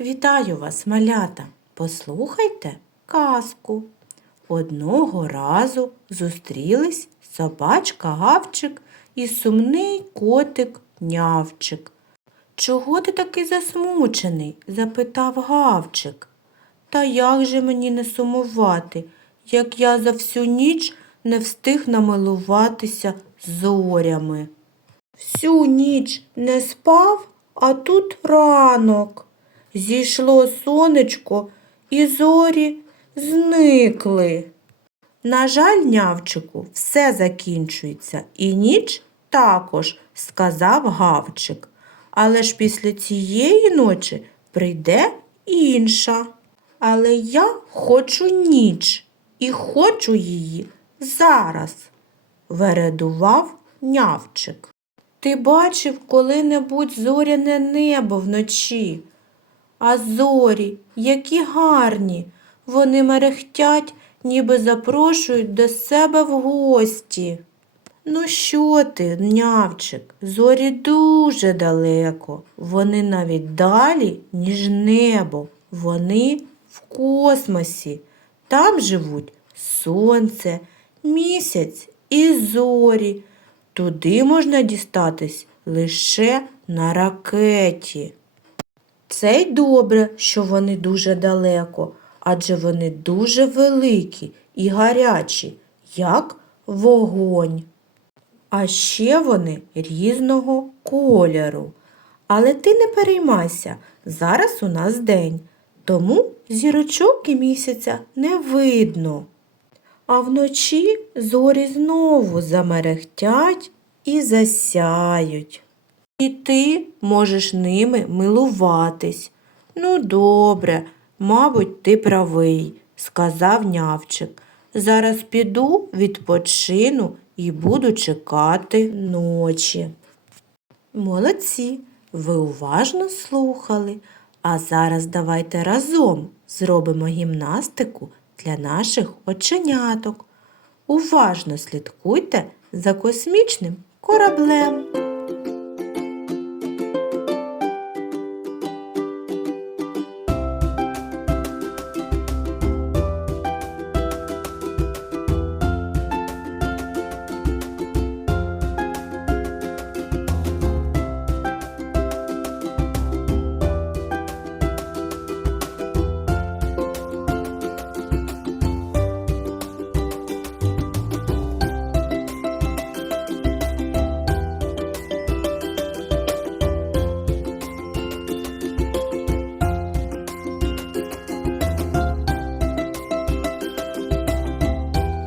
Вітаю вас, малята! Послухайте казку. Одного разу зустрілись собачка Гавчик і сумний котик Нявчик. Чого ти такий засмучений? запитав Гавчик. Та як же мені не сумувати, як я за всю ніч не встиг намилуватися зорями. Всю ніч не спав, а тут ранок. Зійшло сонечко, і зорі зникли. На жаль, нявчику, все закінчується, і ніч також, сказав гавчик. Але ж після цієї ночі прийде інша. Але я хочу ніч і хочу її зараз, вередував нявчик. Ти бачив коли-небудь зоряне небо вночі? А зорі, які гарні, вони мерехтять, ніби запрошують до себе в гості. Ну що ти, нявчик, зорі дуже далеко, вони навіть далі, ніж небо, вони в космосі. Там живуть сонце, місяць і зорі. Туди можна дістатись лише на ракеті. Це й добре, що вони дуже далеко, адже вони дуже великі і гарячі, як вогонь. А ще вони різного кольору. Але ти не переймайся, зараз у нас день, тому зірочок і місяця не видно. А вночі зорі знову замерехтять і засяють. І ти можеш ними милуватись. Ну, добре, мабуть, ти правий, сказав нявчик. Зараз піду, відпочину і буду чекати ночі. Молодці, ви уважно слухали. А зараз давайте разом зробимо гімнастику для наших оченяток. Уважно слідкуйте за космічним кораблем.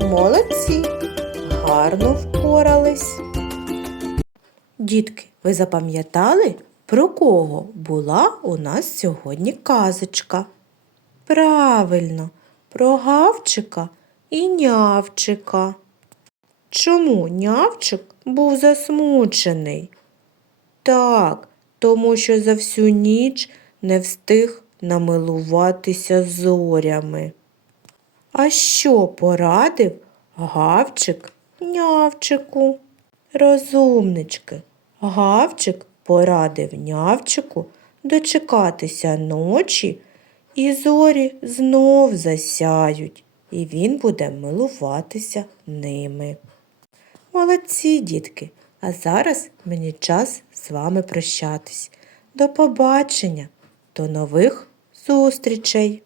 Молодці, гарно впорались. Дітки, ви запам'ятали, про кого була у нас сьогодні казочка? Правильно, про гавчика і нявчика. Чому нявчик був засмучений? Так, тому що за всю ніч не встиг намилуватися зорями. А що порадив гавчик нявчику? Розумнички, гавчик порадив нявчику дочекатися ночі, і зорі знов засяють, і він буде милуватися ними. Молодці, дітки, а зараз мені час з вами прощатись. До побачення, до нових зустрічей!